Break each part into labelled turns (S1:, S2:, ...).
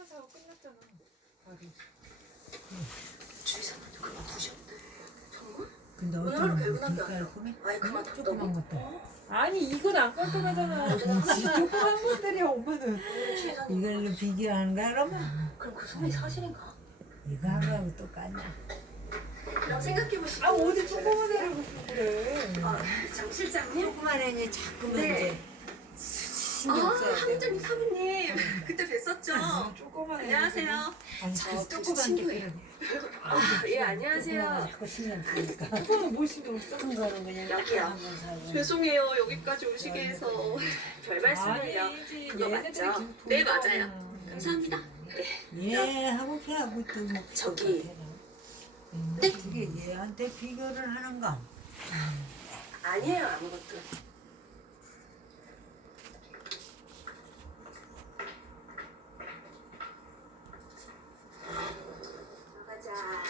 S1: 하나만 사고 끝났잖아. 바로.
S2: 주의사님도 그만두셨대. 정말?
S3: 근데
S2: 오늘 하루
S3: 어떤
S2: 배분한 게
S3: 걸
S2: 아니라.
S3: 깔끔해?
S2: 아예
S3: 조그만
S2: 그만뒀다고?
S3: 것도.
S1: 아니 이건 안 깔끔하잖아. 조그만 것들이야 엄마는.
S2: 주의사님.
S3: 이걸로 비교하는 거야 그러면?
S2: 그럼 그 소리 사실인가?
S3: 이거 하고 똑같냐?
S2: 그럼 생각해보시고.
S1: 아 어디 조그만 애를 무슨 그래.
S2: 장 실장님?
S3: 조그만 애니 자꾸만
S2: 네.
S3: 이제 신경 써야 돼.
S2: 한정희 사모님. 그때 뵀었죠?
S1: 조그만 애.
S2: 안녕하세요.
S1: 아니
S2: 저
S1: 그
S2: 그
S1: 조그만
S2: 친구예요.
S1: 게.
S2: 예, 안녕하세요.
S3: 자꾸 신경 쓰니까.
S1: 조그만 뭘 신경 써?
S3: 큰 거는 그냥
S2: 여기요.
S3: 한번 사고.
S2: 죄송해요. 여기까지 오시게 해서. 별 말씀을요.
S1: 아니지.
S2: 그거
S1: 얘네들이
S2: 맞죠?
S1: 돈
S2: 네,
S1: 벌잖아.
S2: 맞아요. 감사합니다. 네.
S3: 얘하고 걔하고 또 뭐.
S2: 저기.
S3: 네? 그게 얘한테 비교를 하는 건.
S2: 아니에요, 아무것도. 나가자.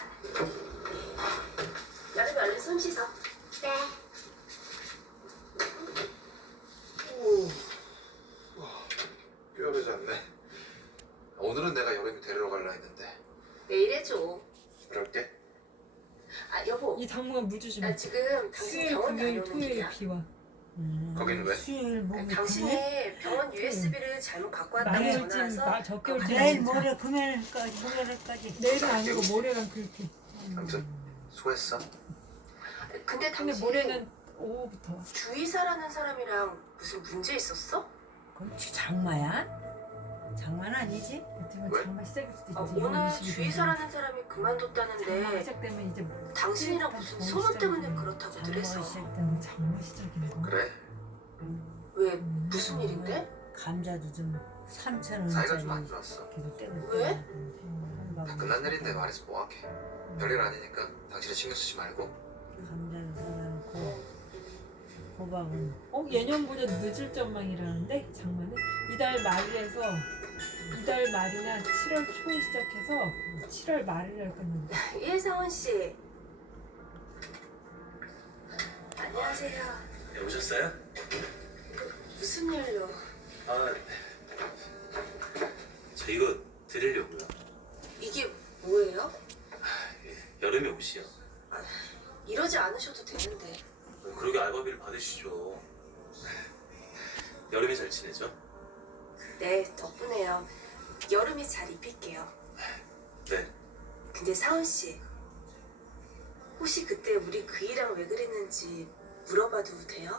S2: 여름에 얼른 손 씻어. 네.
S4: 꽤 오래 잤네. 오늘은 내가 여름이 데리러 갈라 했는데.
S2: 내일 해줘.
S4: 그럴게.
S2: 아, 여보.
S1: 이 당분간 물 주지 마.
S2: 나 지금 당신
S1: 수요일,
S2: 병원
S1: 금요일,
S2: 다녀오는
S1: 토요일
S2: 길이야.
S1: 비 와.
S4: 거기는 왜?
S3: 수요일 목요일 금요일.
S2: 당신이 병원 USB를 잘못 갖고 왔다고 전화
S1: 말일진,
S2: 와서
S1: 적개월진.
S3: 내일 모레 금요일까지 목요일까지.
S1: 내일은 아니고 모레랑 그렇게.
S4: 아무튼 수고했어.
S2: 근데
S1: 근데
S2: 당신
S1: 모레는 오후부터.
S2: 주의사라는 사람이랑 무슨 문제 있었어?
S3: 그럼 장마야? 장마는 아니지?
S1: 어쩌면
S4: 왜?
S1: 장마 시작일 수도 있지.
S2: 오늘 주의사라는 사람이
S1: 장마
S2: 그만뒀다는데
S1: 시작되면 이제 뭐
S2: 당신이랑 무슨 소문 때문에 그렇다고 들어서
S3: 장마 시작되면
S1: 장마 시작인 거.
S4: 그래.
S2: 왜 무슨 일인데?
S3: 감자도 좀 3,000원짜리
S4: 사이가 좀 안 좋았어.
S3: 계속 떼고
S2: 왜?
S4: 다 끝난 일인데 말해서 뭐하게. 별일 아니니까 당신이 신경 쓰지 말고.
S3: 감자도 사놓고 호박은
S1: 예년보다 늦을 전망이라는데 장마는 이달 말에서 이달 말이나 7월 초에 시작해서 7월 말일에 끝난다.
S2: 이혜상원 씨. 안녕하세요.
S5: 네, 오셨어요?
S2: 무슨 일로?
S5: 아, 저 이거 드리려고요.
S2: 이게 뭐예요?
S5: 여름에 옷이요.
S2: 이러지 않으셔도 되는데.
S5: 그러게 알바비를 받으시죠. 여름에 잘 지내죠?
S2: 네, 덕분에요. 여름이 잘 입힐게요.
S5: 네.
S2: 근데 사원 씨, 혹시 그때 우리 그이랑 왜 그랬는지 물어봐도 돼요?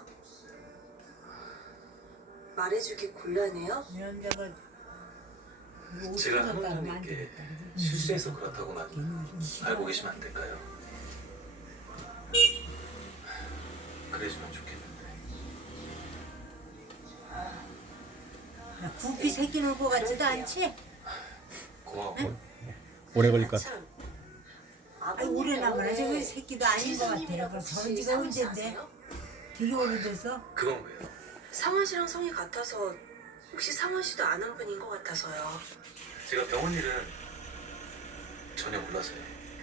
S2: 말해주기 곤란해요?
S3: 이 남자가 이거
S5: 제가
S3: 옷
S5: 한번
S3: 사줬다고
S5: 이렇게
S3: 만들었다, 그지?
S5: 실수해서 그렇다고만
S3: 걔는 좀 싫어.
S5: 알고 계시면 안 될까요? 그래주면 좋겠는데.
S3: 야, 구피 새끼 놀 것 같지도 않지?
S5: 고마워.
S6: 오래 걸릴 것 같아.
S2: 참.
S3: 아니 오래 남아라 저거 새끼도 아닌 것 같아.
S2: 주지사님이라고
S3: 그 저런
S2: 혹시
S3: 지가
S2: 상원 씨
S3: 언젠데?
S2: 아세요?
S3: 되게 오래돼서.
S5: 그건 왜요?
S2: 상원 씨랑 성이 같아서 혹시 상원 씨도 아는 분인 것 같아서요.
S5: 제가 병원 일은 전혀 몰라서요.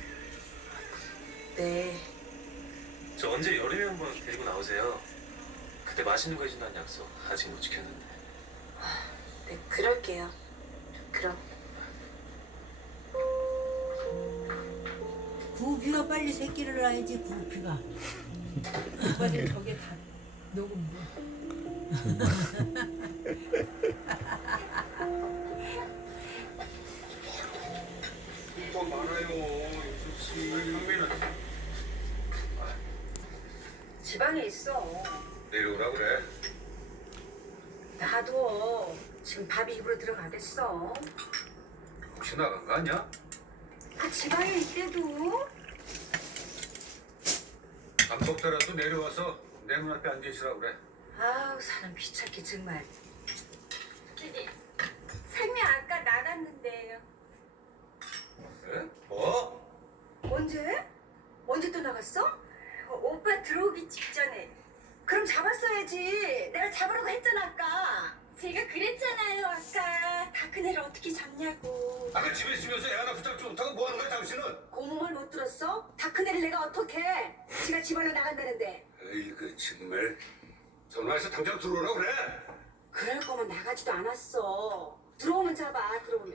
S2: 네.
S5: 저 언제 여름에 한번 데리고 나오세요. 그때 맛있는 거 해준다는 약속 아직 못 지켰는데.
S2: 네, 그럴게요. 그럼.
S3: 구피가 빨리 새끼를 낳아야지 구피가.
S1: 오빠들 저게 다 녹음돼.
S4: 돈 많아요, 유수 씨. 현미는
S2: 지방에 있어.
S4: 내일 오라 그래.
S2: 놔둬. 지금 밥이 입으로 들어가겠어.
S4: 혹시 나간 거 아니야?
S2: 지방에 있대도.
S4: 밥 먹더라도 내려와서 내 눈앞에 앉아 있으라 그래.
S2: 아우 사람 귀찮게 정말. 삶이 아까 나갔는데요.
S4: 그래? 뭐?
S2: 언제? 언제 또 나갔어? 오빠 들어오기 직전에. 그럼 잡았어야지. 내가 잡으라고 했잖아 아까. 제가 그랬잖아요 아까. 다 큰 애를 어떻게 잡냐고.
S4: 아까 집에 있으면서 애 하나 붙잡지 못하고 뭐 하는 거야 당신은?
S2: 고모말 못 들었어? 다 큰 애를 내가 어떻게 해? 지가 집안로 나간다는데.
S4: 에이그 정말 전화해서 당장 들어오라 그래.
S2: 그럴 거면 나가지도 않았어. 들어오면 잡아 들어오면.